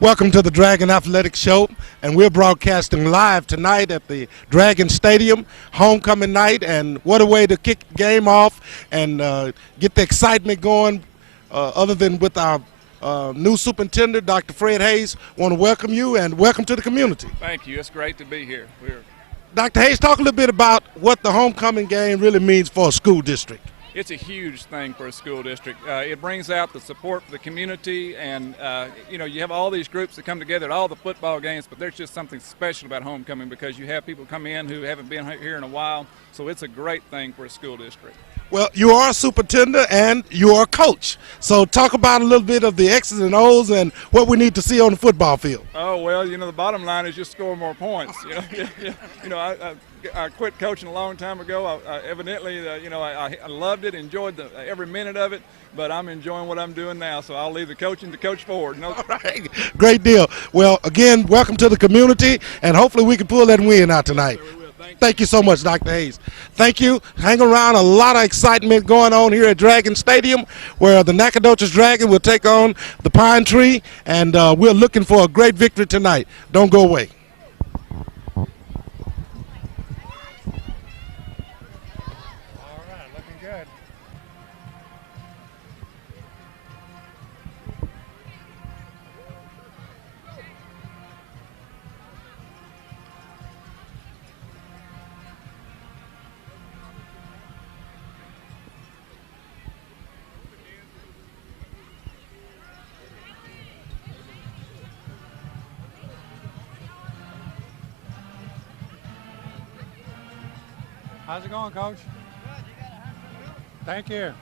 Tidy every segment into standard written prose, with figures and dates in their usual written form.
Welcome to the Dragon Athletics Show, and we're broadcasting live tonight at the Dragon Stadium, homecoming night, and what a way to kick the game off and get the excitement going, other than with our new superintendent, Dr. Fred Hayes. Want to welcome you and welcome to the community. Thank you. It's great to be here. Dr. Hayes, talk a little bit about what the homecoming game really means for a school district. It's a huge thing for a school district. It brings out the support for the community, and you have all these groups that come together at all the football games, but there's just something special about homecoming because you have people come in who haven't been here in a while, so it's a great thing for a school district. Well, you are a superintendent and you are a coach. So talk about a little bit of the X's and O's and what we need to see on the football field. Oh, well, the bottom line is just score more points. I quit coaching a long time ago. I loved it, enjoyed every minute of it, but I'm enjoying what I'm doing now, so I'll leave the coaching to Coach Ford. All right, great deal. Well, again, welcome to the community, and hopefully we can pull that win out tonight. Thank you so much, Dr. Hayes. Thank you. Hang around. A lot of excitement going on here at Dragon Stadium, where the Nacogdoches Dragon will take on the Pine Tree, and we're looking for a great victory tonight. Don't go away. How's it going, Coach? Thank you.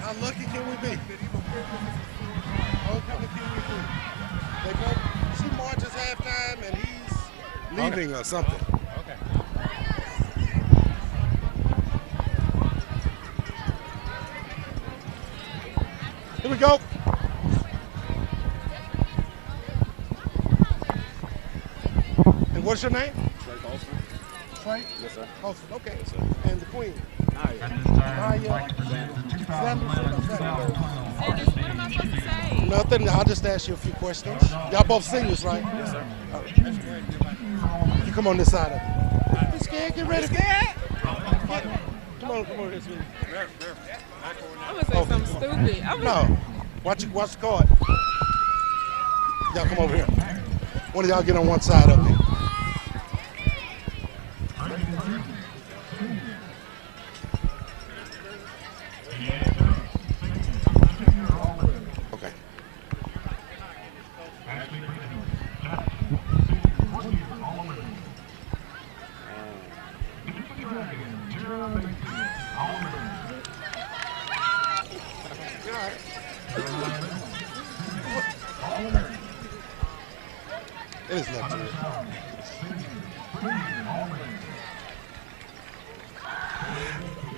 How lucky can we be? Homecoming can we be? They both, she marches halftime and he's leaving or something. Okay. Here we go. And what's your name? Trey? Yes, sir. Colson, okay. Yes, sir. And the queen? Naya. Nothing. I'll just ask you a few questions. Y'all both seniors, right? Yes, sir. You come on this side of it. You scared? Get ready. Scared? Come on here, sweetie. I'm gonna say something stupid. No. Watch the card. Y'all come over here. One of y'all get on one side of me. Okay. It is not true.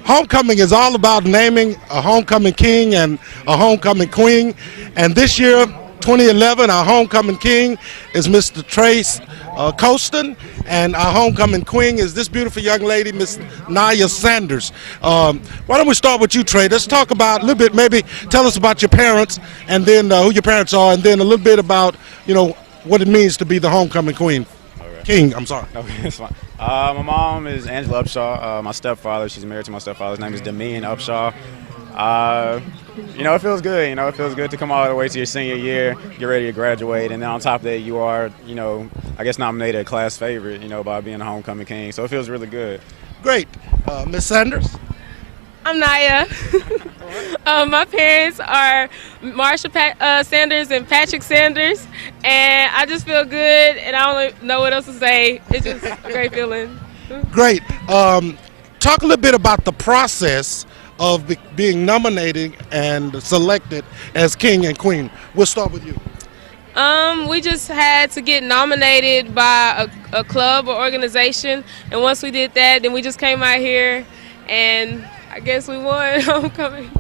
Homecoming is all about naming a homecoming king and a homecoming queen. And this year, 2011, our homecoming king is Mr. Trace Colston, and our homecoming queen is this beautiful young lady, Miss Naya Sanders. Why don't we start with you, Trey? Let's talk about a little bit, maybe tell us about your parents, and then who your parents are, and then a little bit about, what it means to be the homecoming queen. Okay. King, I'm sorry. Okay, that's fine. My mom is Angela Upshaw. My stepfather, she's married to my stepfather. His name is Damian Upshaw. It feels good. It feels good to come all the way to your senior year, get ready to graduate, and then on top of that, you are, I guess nominated a class favorite, by being a homecoming king. So it feels really good. Great. Miss Sanders? I'm Naya. My parents are Marsha Sanders and Patrick Sanders, and I just feel good, and I don't know what else to say. It's just a great feeling. Great. Talk a little bit about the process of being nominated and selected as king and queen. We'll start with you. We just had to get nominated by a club or organization, and once we did that, then we just came out here, and I guess we won homecoming.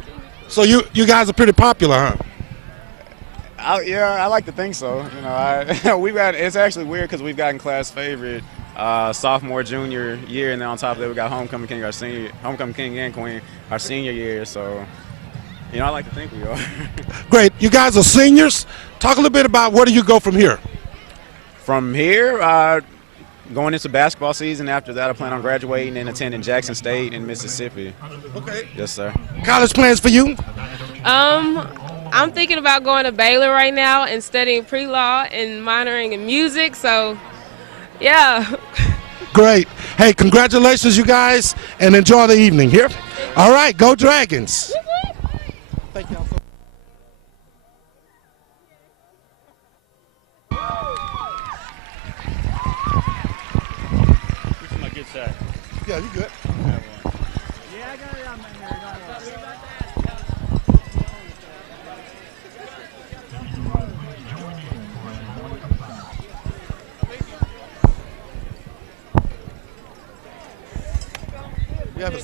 So you guys are pretty popular, huh? Yeah, I like to think so. You know, we've got. It's actually weird because we've gotten class favorite sophomore, junior year, and then on top of that, we got homecoming king, homecoming king and queen our senior year. So, you know, I like to think we are. Great. You guys are seniors. Talk a little bit about where do you go from here? From here, going into basketball season. After that, I plan on graduating and attending Jackson State in Mississippi. Okay. Yes, sir. College plans for you? I'm thinking about going to Baylor right now and studying pre-law and minoring in music. So, yeah. Great. Hey, congratulations, you guys, and enjoy the evening here. All right, go Dragons. Thank y'all so much. This is my good side. Yeah, you good. Yeah, I got it on there. You have a,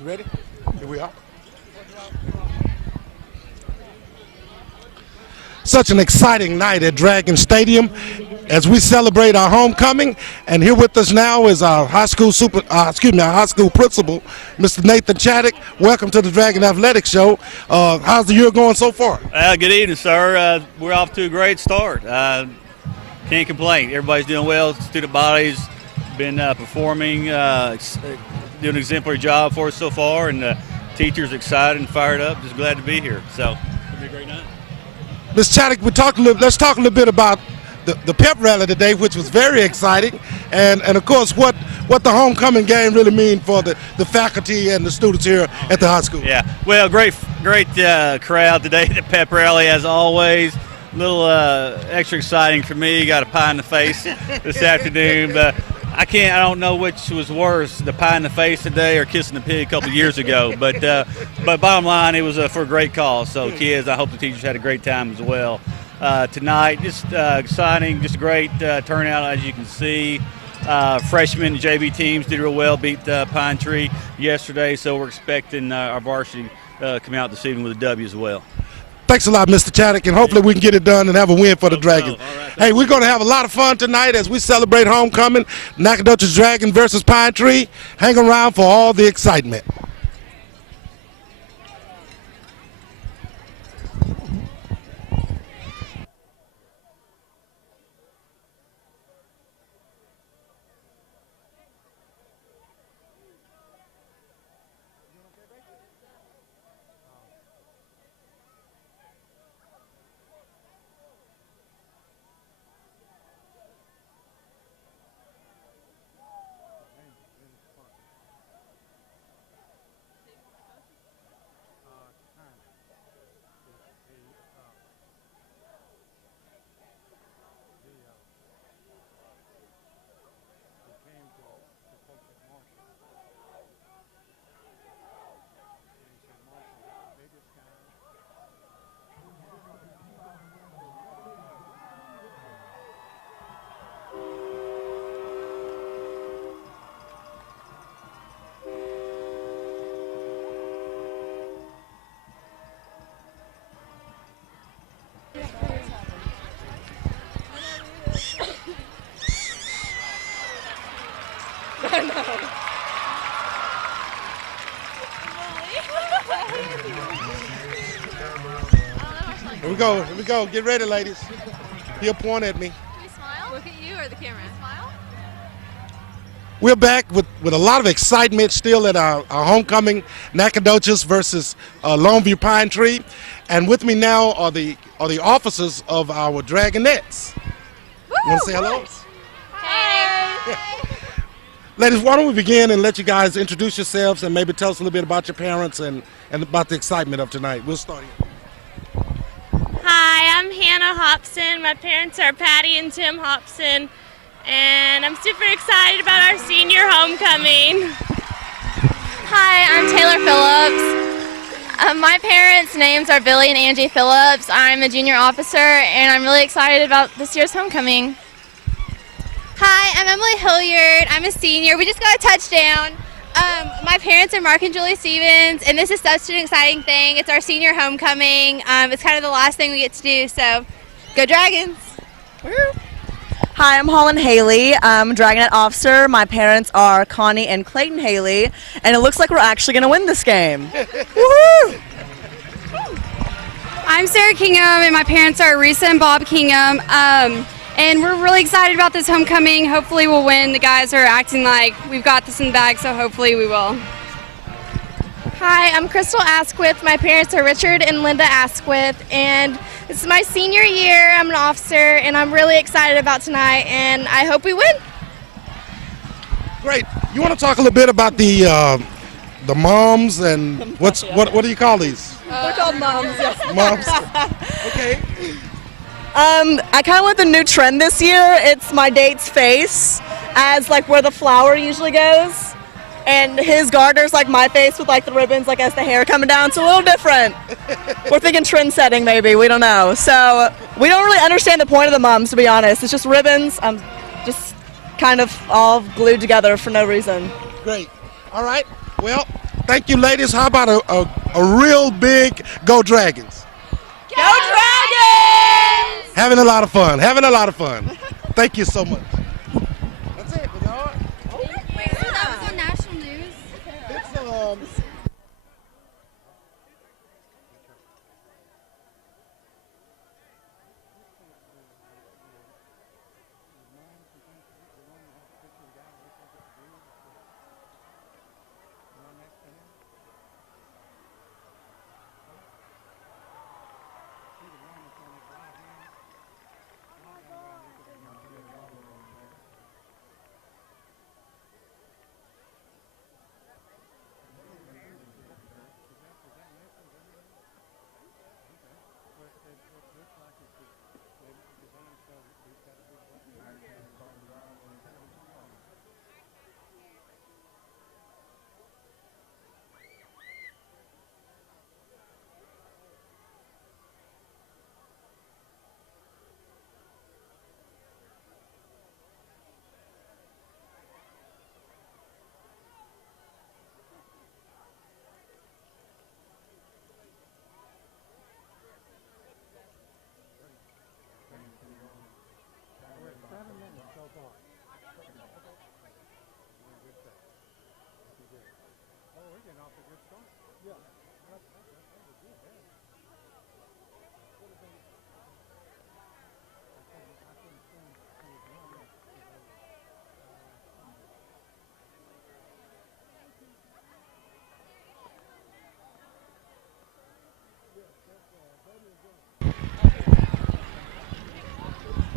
you ready? Here we are. Such an exciting night at Dragon Stadium as we celebrate our homecoming. And here with us now is our high school principal, Mr. Nathan Chaddock. Welcome to the Dragon Athletics Show. How's the year going so far? Good evening, sir. We're off to a great start. Can't complain. Everybody's doing well. Student body's been performing, doing an exemplary job for us so far, and teachers excited and fired up. Just glad to be here. So it'll be a great night. Ms. Chaddock, let's talk a little bit about the pep rally today, which was very exciting, and of course what the homecoming game really mean for the faculty and the students here at the high school. Yeah, well, great crowd today at the pep rally as always. A little extra exciting for me. Got a pie in the face this afternoon, but I don't know which was worse, the pie in the face today or kissing the pig a couple of years ago. But bottom line, it was for a great cause. So kids, I hope the teachers had a great time as well. Tonight, just exciting, just a great turnout as you can see. Freshmen and JV teams did real well, beat Pine Tree yesterday. So we're expecting our varsity come out this evening with a W as well. Thanks a lot, Mr. Chaddock, and hopefully we can get it done and have a win for the Dragons. Right, hey, we're going to have a lot of fun tonight as we celebrate homecoming. Nacogdoches Dragon versus Pine Tree. Hang around for all the excitement. Here we go. Here we go. Get ready, ladies. He'll point at me. Can we smile? Look at you or the camera? Smile. We're back with a lot of excitement still at our homecoming, Nacogdoches versus Longview Pine Tree. And with me now are the officers of our Dragonettes. You want to say hello? Hey. Ladies, why don't we begin and let you guys introduce yourselves and maybe tell us a little bit about your parents and about the excitement of tonight. We'll start here. Hi, I'm Hannah Hobson. My parents are Patty and Tim Hobson, and I'm super excited about our senior homecoming. Hi, I'm Taylor Phillips. My parents' names are Billy and Angie Phillips. I'm a junior officer, and I'm really excited about this year's homecoming. Hi, I'm Emily Hilliard. I'm a senior. We just got a touchdown. My parents are Mark and Julie Stevens, and this is such an exciting thing. It's our senior homecoming. It's kind of the last thing we get to do, so go Dragons. Woo. Hi, I'm Holland Haley. I'm a Dragonet officer. My parents are Connie and Clayton Haley, and it looks like we're actually going to win this game. Woohoo! I'm Sarah Kingham, and my parents are Risa and Bob Kingham. And we're really excited about this homecoming. Hopefully we'll win. The guys are acting like we've got this in the bag, so hopefully we will. Hi, I'm Crystal Asquith. My parents are Richard and Linda Asquith, and this is my senior year. I'm an officer, and I'm really excited about tonight, and I hope we win. Great. You want to talk a little bit about the moms and what do you call these? They're called moms, yes. Moms. Okay. I kind of went the new trend this year. It's my date's face as like where the flower usually goes, and his garter's like my face with like the ribbons like as the hair coming down. It's a little different. We're thinking trend setting maybe, we don't know. So we don't really understand the point of the mums, to be honest. It's just ribbons, just kind of all glued together for no reason. Great. All right. Well, thank you, ladies. How about a real big Go Dragons? Go Dragons! Having a lot of fun. Having a lot of fun. Thank you so much. That's it. Bernard. Wait, so that was on national news? It's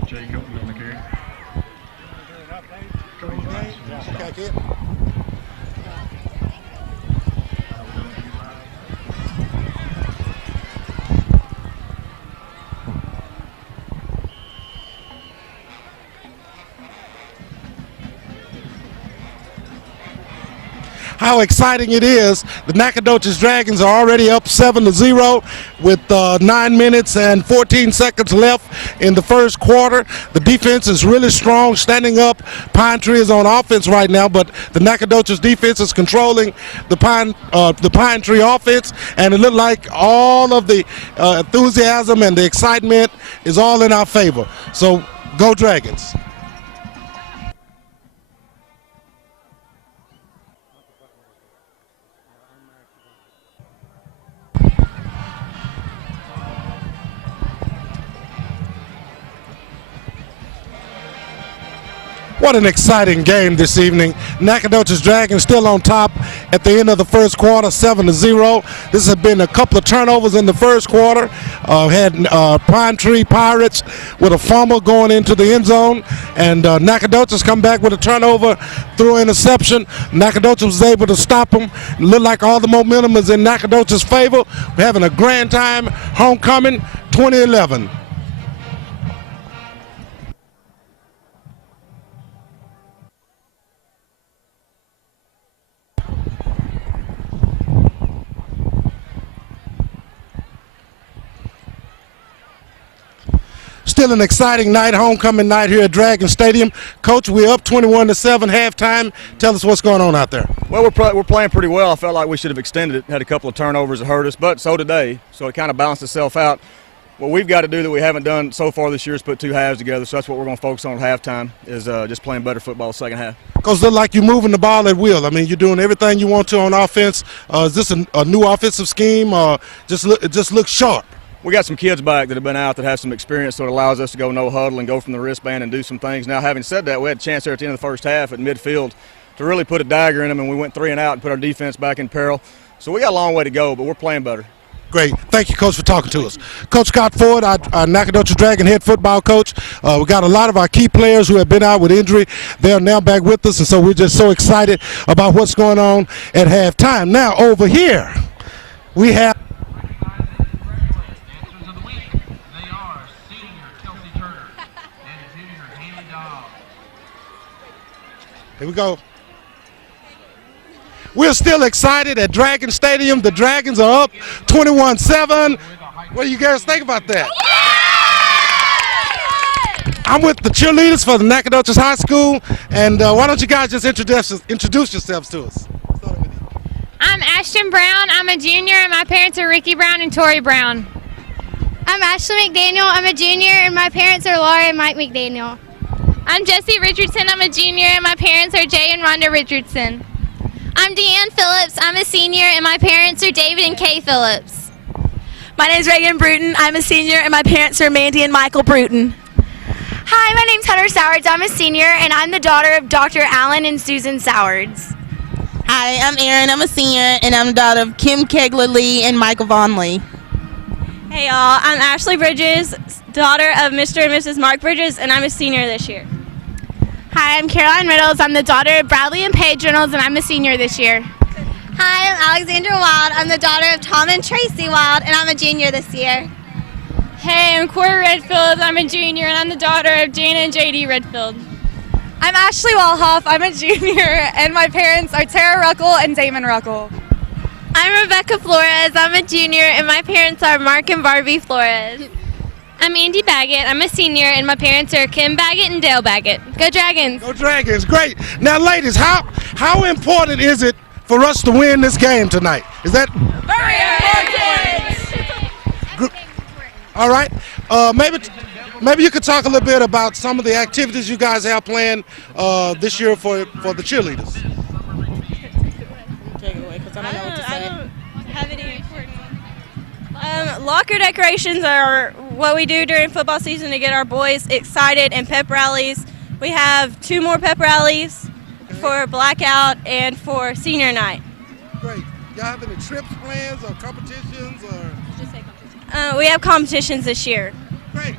Jacob on the carry. okay, kid. How exciting it is. The Nacogdoches Dragons are already up 7-0 with 9 minutes and 14 seconds left in the first quarter. The defense is really strong, standing up. Pine Tree is on offense right now, but the Nacogdoches defense is controlling the Pine Tree offense, and it looked like all of the enthusiasm and the excitement is all in our favor. So go Dragons. What an exciting game this evening. Nacogdoches Dragons still on top at the end of the first quarter, 7-0. This has been a couple of turnovers in the first quarter. Had Pine Tree Pirates with a fumble going into the end zone, and Nacogdoches come back with a turnover through interception. Nacogdoches was able to stop them. It looked like all the momentum is in Nacogdoches' favor. We're having a grand time. Homecoming 2011. Still an exciting night, homecoming night here at Dragon Stadium. Coach, we're up 21-7 halftime. Tell us what's going on out there. Well, we're playing pretty well. I felt like we should have extended it. Had a couple of turnovers that hurt us, but so did they. So it kind of balanced itself out. What we've got to do that we haven't done so far this year is put two halves together. So that's what we're going to focus on at halftime, is just playing better football second half. Because look like you're moving the ball at will. I mean, you're doing everything you want to on offense. Is this a new offensive scheme, or it just looks sharp? We got some kids back that have been out that have some experience, so it allows us to go no huddle and go from the wristband and do some things. Now, having said that, we had a chance there at the end of the first half at midfield to really put a dagger in them, and we went 3 and out and put our defense back in peril. So we got a long way to go, but we're playing better. Great. Thank you, Coach, for talking to us. Coach Scott Ford, our Nacogdoches Dragon head football coach. We got a lot of our key players who have been out with injury. They are now back with us, and so we're just so excited about what's going on at halftime. Now, over here, we have here we go. We're still excited at Dragon Stadium. The Dragons are up 21-7. What do you guys think about that? I'm with the cheerleaders for the Nacogdoches High School, and why don't you guys just introduce yourselves to us? I'm Ashton Brown. I'm a junior, and my parents are Ricky Brown and Tori Brown. I'm Ashley McDaniel. I'm a junior, and my parents are Laura and Mike McDaniel. I'm Jessie Richardson. I'm a junior, and my parents are Jay and Rhonda Richardson. I'm Deanne Phillips. I'm a senior, and my parents are David and Kay Phillips. My name is Reagan Bruton. I'm a senior, and my parents are Mandy and Michael Bruton. Hi, my name's Hunter Sowards. I'm a senior, and I'm the daughter of Dr. Allen and Susan Sowards. Hi, I'm Erin. I'm a senior, and I'm the daughter of Kim Kegler Lee and Michael Vaughn Lee. Hey y'all, I'm Ashley Bridges, daughter of Mr. and Mrs. Mark Bridges, and I'm a senior this year. Hi, I'm Caroline Riddles. I'm the daughter of Bradley and Paige Reynolds, and I'm a senior this year. Hi, I'm Alexandra Wild. I'm the daughter of Tom and Tracy Wild, and I'm a junior this year. Hey, I'm Corey Redfield. I'm a junior, and I'm the daughter of Jana and JD Redfield. I'm Ashley Walhoff. I'm a junior, and my parents are Tara Ruckle and Damon Ruckle. I'm Rebecca Flores. I'm a junior, and my parents are Mark and Barbie Flores. I'm Andy Baggett. I'm a senior, and my parents are Kim Baggett and Dale Baggett. Go Dragons! Go Dragons! Great. Now, ladies, how important is it for us to win this game tonight? Is that very important? All right. Maybe you could talk a little bit about some of the activities you guys have planned this year for the cheerleaders. Take it away, because I don't know what to say. I don't have any important. Locker decorations are what we do during football season to get our boys excited, and pep rallies. We have 2 more pep rallies for blackout and for senior night. Great. Y'all have any trips plans or competitions or? Just say competitions. We have competitions this year. Great.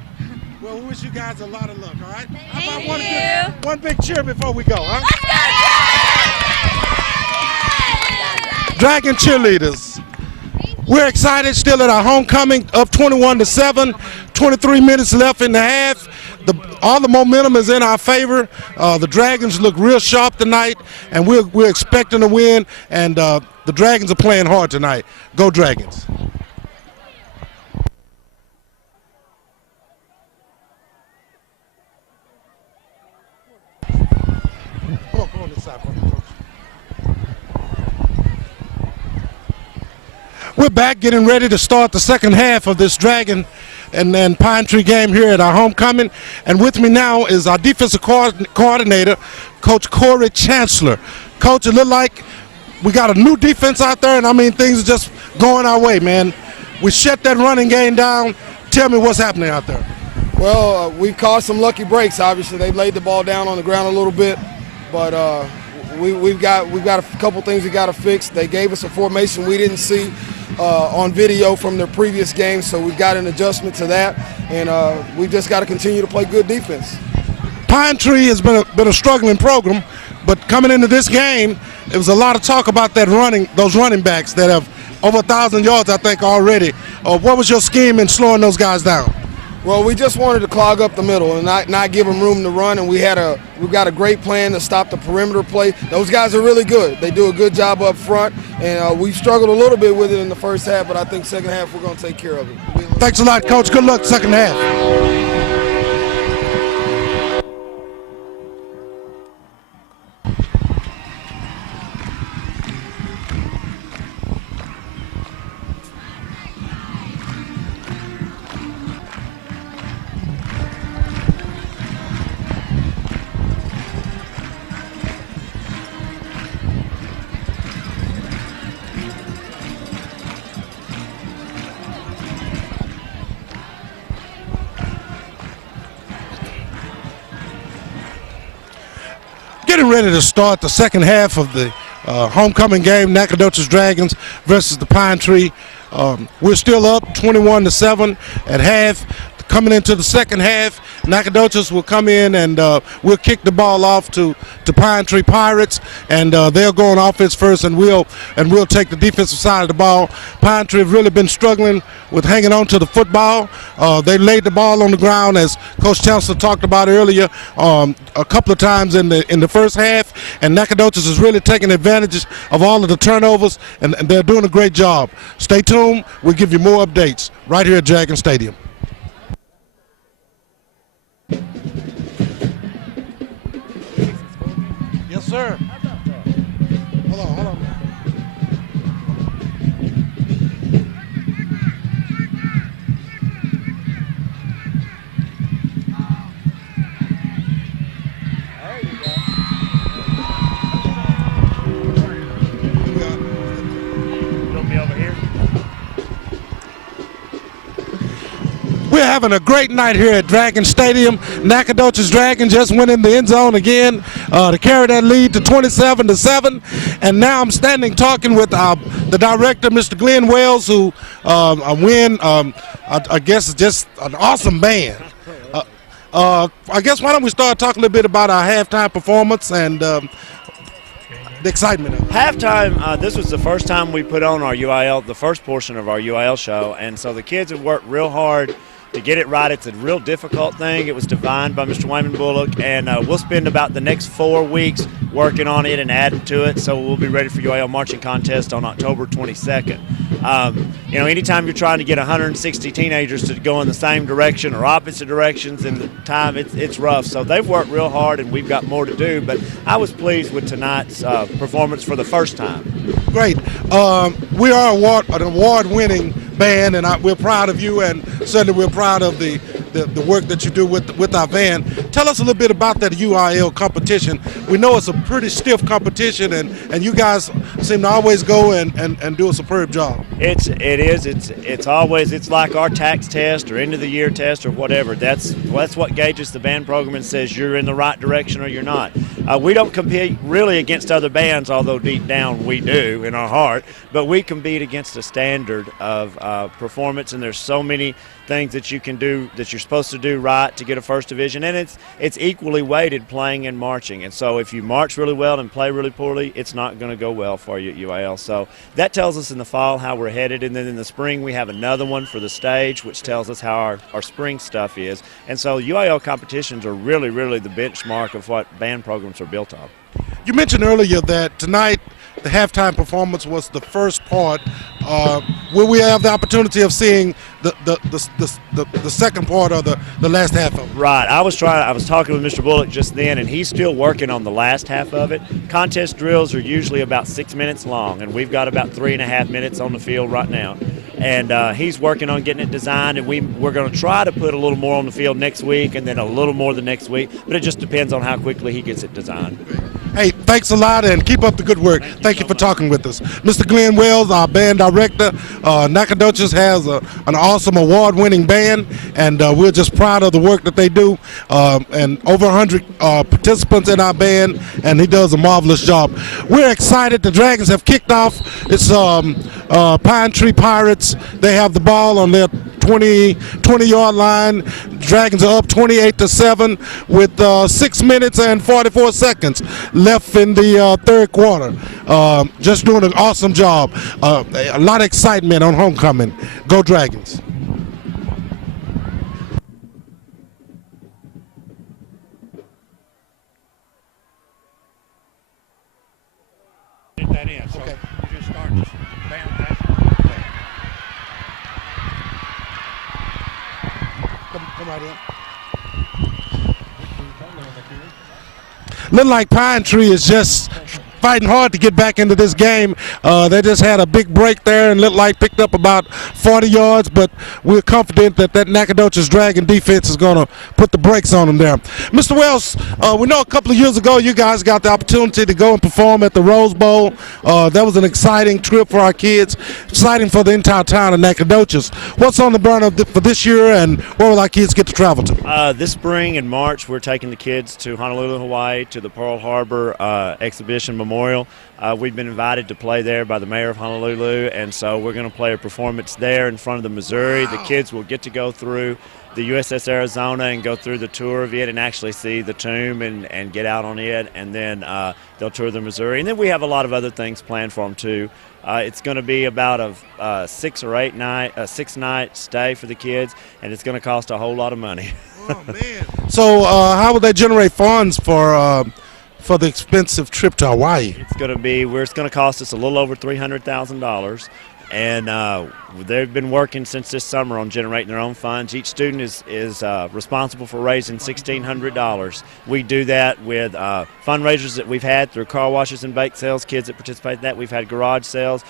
Well, we wish you guys a lot of luck. All right. Thank How about one big cheer before we go, huh? Dragon cheerleaders. We're excited still at our homecoming, up 21-7, 23 minutes left in the half. All the momentum is in our favor. The Dragons look real sharp tonight, and we're expecting to win, and the Dragons are playing hard tonight. Go Dragons. Come on this side, Coach. We're back getting ready to start the second half of this Dragon and Pine Tree game here at our homecoming. And with me now is our defensive coordinator, Coach Corey Chancellor. Coach, it looked like we got a new defense out there, and I mean, things are just going our way, man. We shut that running game down. Tell me what's happening out there. Well, we've caused some lucky breaks. Obviously, they laid the ball down on the ground a little bit, but we've got a couple things we got to fix. They gave us a formation we didn't see on video from their previous games, so we've got an adjustment to that, and we've just got to continue to play good defense. Pine Tree has been a struggling program, but coming into this game, there was a lot of talk about those running backs that have over 1,000 yards, I think, already. What was your scheme in slowing those guys down? Well, we just wanted to clog up the middle and not give them room to run, and we've got a great plan to stop the perimeter play. Those guys are really good. They do a good job up front, and we struggled a little bit with it in the first half, but I think second half we're going to take care of it. Thanks a lot, Coach. Good luck second half. Getting ready to start the second half of the homecoming game, Nacogdoches Dragons versus the Pine Tree. We're still up 21-7 at half. Coming into the second half, Nacogdoches will come in and we'll kick the ball off to Pine Tree Pirates, and they'll go on offense first, and we'll take the defensive side of the ball. Pine Tree have really been struggling with hanging on to the football. They laid the ball on the ground, as Coach Chancellor talked about earlier, a couple of times in the first half, and Nacogdoches is really taking advantage of all of the turnovers, and they're doing a great job. Stay tuned. We'll give you more updates right here at Dragon Stadium. Yes, sir. Hold on. We're having a great night here at Dragon Stadium. Nacogdoches Dragon just went in the end zone again to carry that lead to 27-7. And now I'm standing talking with the director, Mr. Glenn Wells, who I guess is just an awesome band. I guess why don't we start talking a little bit about our halftime performance and the excitement of it. Halftime, this was the first time we put on our UIL, the first portion of our UIL show, and so the kids have worked real hard to get it right. It's a real difficult thing. It was divined by Mr. Wayman Bullock, and we'll spend about the next 4 weeks working on it and adding to it, so we'll be ready for UIL Marching Contest on October 22nd. Anytime you're trying to get 160 teenagers to go in the same direction or opposite directions in the time, it's rough. So they've worked real hard, and we've got more to do, but I was pleased with tonight's performance for the first time. Great. We are an award-winning band, and we're proud of you, and certainly we're proud of the work that you do with our band. Tell us a little bit about that UIL competition. We know it's a pretty stiff competition, and you guys seem to always go and do a superb job. It's like our tax test or end of the year test or whatever. That's what gauges the band program and says you're in the right direction or you're not. We don't compete really against other bands, although deep down we do in our heart, but we compete against a standard of performance, and there's so many things that you can do that you're supposed to do right to get a first division, and it's equally weighted playing and marching. And so if you march really well and play really poorly, it's not going to go well for you at UIL. So that tells us in the fall how we're headed, and then in the spring we have another one for the stage, which tells us how our spring stuff is. And so UIL competitions are really, really the benchmark of what band programs are built on. You mentioned earlier that tonight the halftime performance was the first part. Will we have the opportunity of seeing the second part or the last half of it? Right. I was talking with Mr. Bullock just then, and he's still working on the last half of it. Contest drills are usually about 6 minutes long, and we've got about 3.5 minutes on the field right now. And he's working on getting it designed, and we're going to try to put a little more on the field next week and then a little more the next week, but it just depends on how quickly he gets it designed. Hey, thanks a lot and keep up the good work. Thank you for talking with us. Mr. Glenn Wells, our band director. Nacogdoches has an awesome award-winning band, and we're just proud of the work that they do. And over 100 participants in our band, and he does a marvelous job. We're excited. The Dragons have kicked off. It's Pine Tree Pirates. They have the ball on their 20-yard line. Dragons are up 28-7 with 6 minutes and 44 seconds left in the third quarter. Just doing an awesome job. A lot of excitement on homecoming. Go Dragons. Get that in. So Okay. you just start this band action. Come right in. Look like Pine Tree is just fighting hard to get back into this game. They just had a big break there and looked like picked up about 40 yards, but we're confident that Nacogdoches Dragon defense is going to put the brakes on them there. Mr. Wells, we know a couple of years ago you guys got the opportunity to go and perform at the Rose Bowl. That was an exciting trip for our kids, exciting for the entire town of Nacogdoches. What's on the burner for this year, and where will our kids get to travel to? This spring in March, we're taking the kids to Honolulu, Hawaii, to the Pearl Harbor Exhibition Memorial. We've been invited to play there by the mayor of Honolulu, and so we're going to play a performance there in front of the Missouri. Wow. The kids will get to go through the USS Arizona and go through the tour of it and actually see the tomb and get out on it, and then they'll tour the Missouri. And then we have a lot of other things planned for them too. It's going to be about a 6 night stay for the kids, and it's going to cost a whole lot of money. Oh man! So how will they generate funds for the expensive trip to Hawaii? It's going to cost us a little over $300,000, and they've been working since this summer on generating their own funds. Each student is responsible for raising $1,600. We do that with fundraisers that we've had through car washes and bake sales, kids that participate in that. We've had garage sales.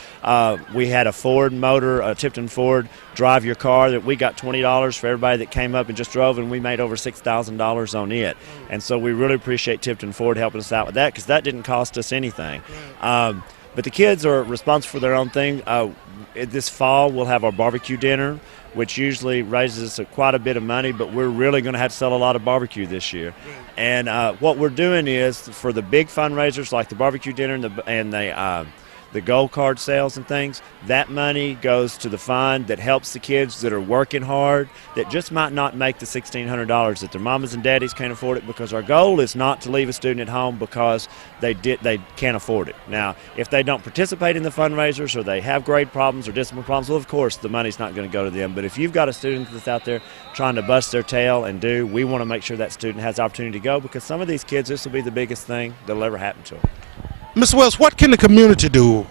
We had a Ford motor, a Tipton Ford Drive Your Car, that we got $20 for everybody that came up and just drove, and we made over $6,000 on it. And so we really appreciate Tipton Ford helping us out with that, because that didn't cost us anything. But the kids are responsible for their own thing. This fall, we'll have our barbecue dinner, which usually raises us quite a bit of money, but we're really going to have to sell a lot of barbecue this year. And what we're doing is, for the big fundraisers like the barbecue dinner and the gold card sales and things, that money goes to the fund that helps the kids that are working hard, that just might not make the $1,600, that their mamas and daddies can't afford it, because our goal is not to leave a student at home because they can't afford it. Now, if they don't participate in the fundraisers, or they have grade problems or discipline problems, well, of course, the money's not going to go to them. But if you've got a student that's out there trying to bust their tail we want to make sure that student has the opportunity to go, because some of these kids, this will be the biggest thing that'll ever happen to them. Mr. Wells, what can the community do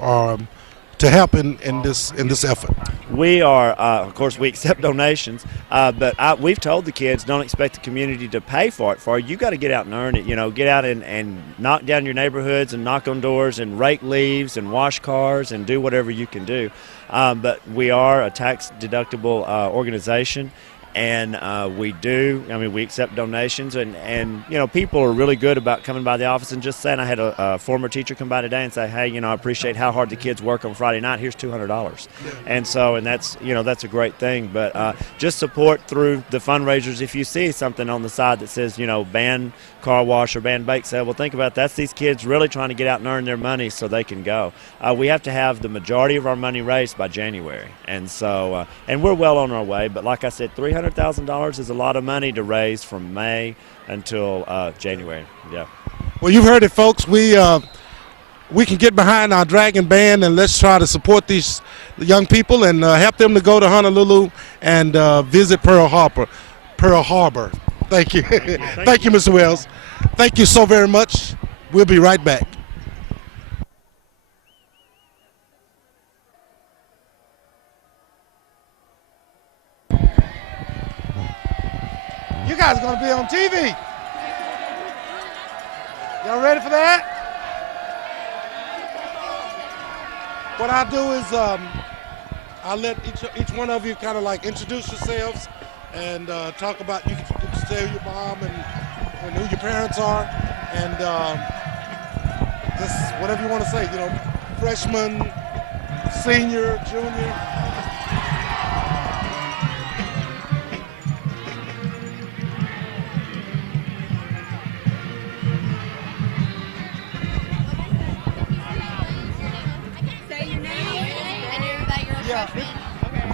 to help in this effort? We are, of course, we accept donations, but we've told the kids, don't expect the community to pay for it. You got to get out and earn it. You know, get out and knock down your neighborhoods and knock on doors and rake leaves and wash cars and do whatever you can do. But we are a tax-deductible organization. And we accept donations, and you know, people are really good about coming by the office and just saying. I had a former teacher come by today and say, hey, you know, I appreciate how hard the kids work on Friday night. Here's $200. And so, and that's, you know, that's a great thing. But just support through the fundraisers. If you see something on the side that says, you know, band car wash or band bake sale, well, think about that's these kids really trying to get out and earn their money so they can go. We have to have the majority of our money raised by January, and so and we're well on our way. But like I said, $300,000 is a lot of money to raise from May until January. Yeah. Well, you've heard it, folks. We can get behind our Dragon Band, and let's try to support these young people and help them to go to Honolulu and visit Pearl Harbor. Thank you. Thank you, Mr. Wells. Thank you so very much. We'll be right back. You guys are going to be on TV. Y'all ready for that? What I'll do is I'll let each one of you kind of like introduce yourselves and talk about, you can tell your mom and who your parents are, and this, whatever you want to say, you know, freshman, senior, junior.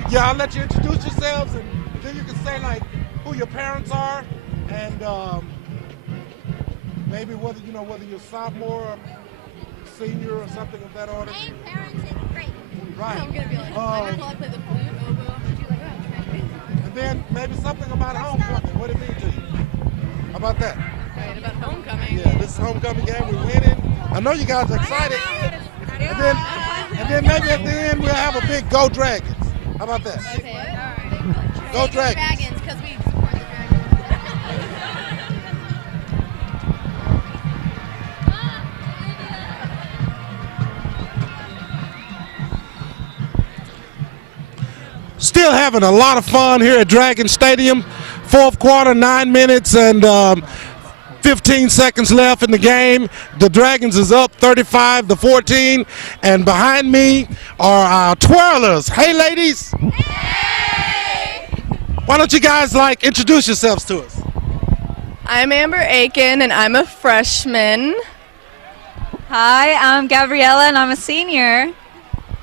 Yeah, I'll let you introduce yourselves, and then you can say like who your parents are, and maybe whether you're sophomore or senior or something of that order. Name, parents, and grade. Right. I'm gonna be like, I play the flute, oboe. And then maybe something about homecoming. What it mean to you? How about that? Right, about homecoming. Yeah, this is homecoming game. We're winning. I know you guys are excited. And then maybe at the end we'll have a big Go Dragons. How about that? Okay, all right. Go Dragons. Dragons, because we support the Dragons. Still having a lot of fun here at Dragon Stadium. Fourth quarter, 9 minutes and 15 seconds left in the game. The Dragons is up 35-14, and behind me are our Twirlers. Hey, ladies. Hey. Why don't you guys introduce yourselves to us? I'm Amber Aiken, and I'm a freshman. Hi, I'm Gabriella, and I'm a senior.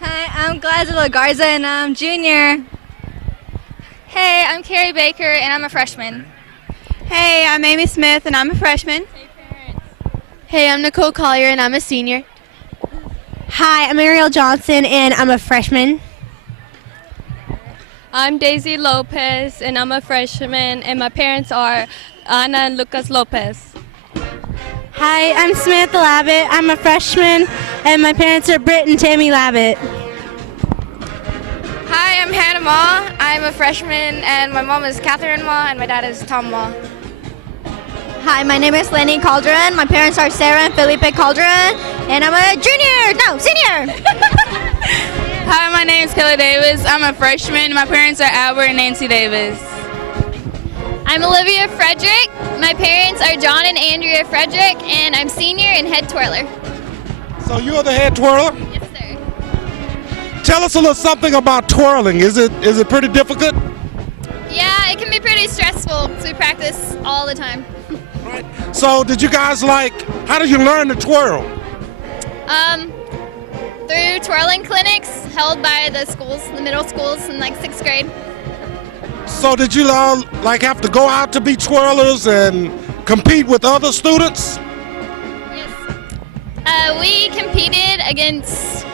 Hi, I'm Glazila Garza, and I'm junior. Hey, I'm Carrie Baker, and I'm a freshman. Hey, I'm Amy Smith, and I'm a freshman. Hey, I'm Nicole Collier, and I'm a senior. Hi, I'm Ariel Johnson, and I'm a freshman. I'm Daisy Lopez, and I'm a freshman, and my parents are Ana and Lucas Lopez. Hi, I'm Samantha Lavitt. I'm a freshman, and my parents are Britt and Tammy Lavitt. Hi, I'm Hannah Ma. I'm a freshman, and my mom is Catherine Ma, and my dad is Tom Ma. Hi, my name is Lenny Calderon. My parents are Sarah and Felipe Calderon, and I'm a senior. Hi, my name is Kelly Davis. I'm a freshman. My parents are Albert and Nancy Davis. I'm Olivia Frederick. My parents are John and Andrea Frederick, and I'm senior and head twirler. So you're the head twirler? Yes, sir. Tell us a little something about twirling. Is it pretty difficult? Yeah, it can be pretty stressful, so we practice all the time. Right. So did you guys how did you learn to twirl? Through twirling clinics held by the schools, the middle schools in 6th grade. So did you all have to go out to be twirlers and compete with other students? Yes. We competed against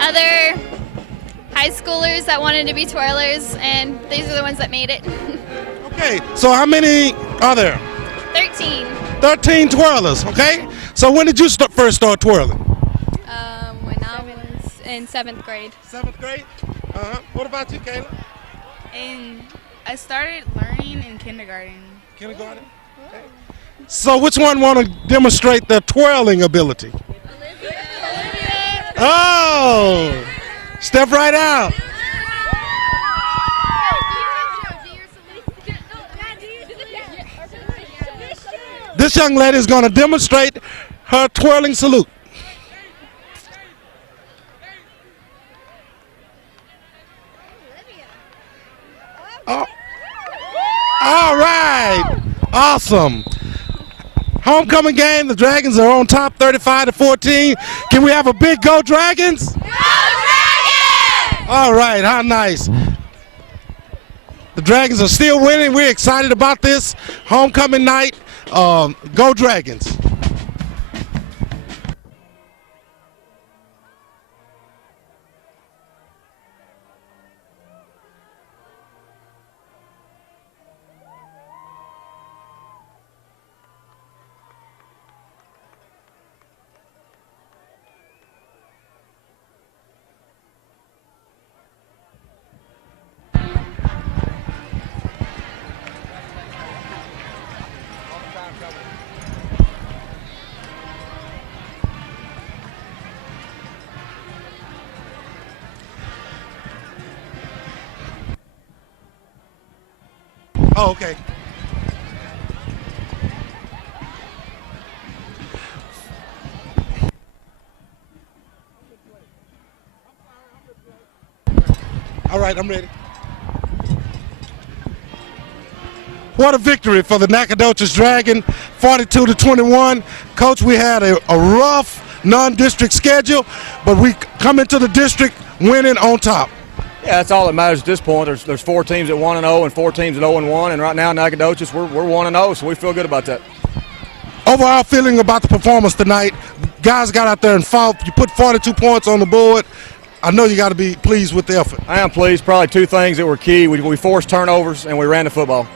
other high schoolers that wanted to be twirlers, and these are the ones that made it. Okay, so how many are there? 13. 13 twirlers, okay? So when did you first start twirling? When I was in 7th grade. 7th grade? Uh-huh. What about you, Kayla? And I started learning in kindergarten. Kindergarten? Okay. So which one want to demonstrate the twirling ability? Olivia. Oh! Step right out. This young lady is going to demonstrate her twirling salute. Oh. All right. Awesome. Homecoming game. The Dragons are on top 35-14. Can we have a big Go Dragons? Go Dragons! All right. How nice. The Dragons are still winning. We're excited about this homecoming night. Go Dragons. Oh, okay. right, I'm ready. What a victory for the Nacogdoches Dragon, 42-21. Coach, we had a rough non-district schedule, but we come into the district winning on top. Yeah, that's all that matters at this point. There's 4 teams at 1-0 and 4 teams at 0-1, and right now Nacogdoches we're 1-0, so we feel good about that. Overall feeling about the performance tonight. Guys got out there and fought. You put 42 points on the board. I know you got to be pleased with the effort. I am pleased. Probably 2 things that were key. We forced turnovers and we ran the football.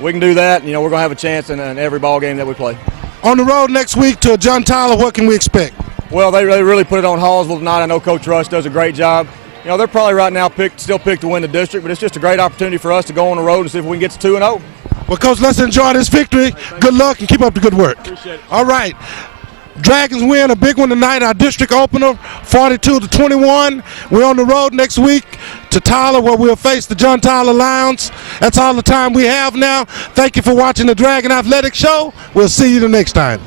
We can do that. We're going to have a chance in every ball game that we play. On the road next week to John Tyler, what can we expect? Well, they really put it on Hallsville tonight. I know Coach Rush does a great job. They're probably right now still picked to win the district, but it's just a great opportunity for us to go on the road and see if we can get to 2-0. Well, Coach, let's enjoy this victory. Good luck and keep up the good work. Appreciate it. All right. Dragons win a big one tonight, our district opener, 42-21. We're on the road next week to Tyler, where we'll face the John Tyler Lions. That's all the time we have now. Thank you for watching the Dragon Athletics Show. We'll see you the next time.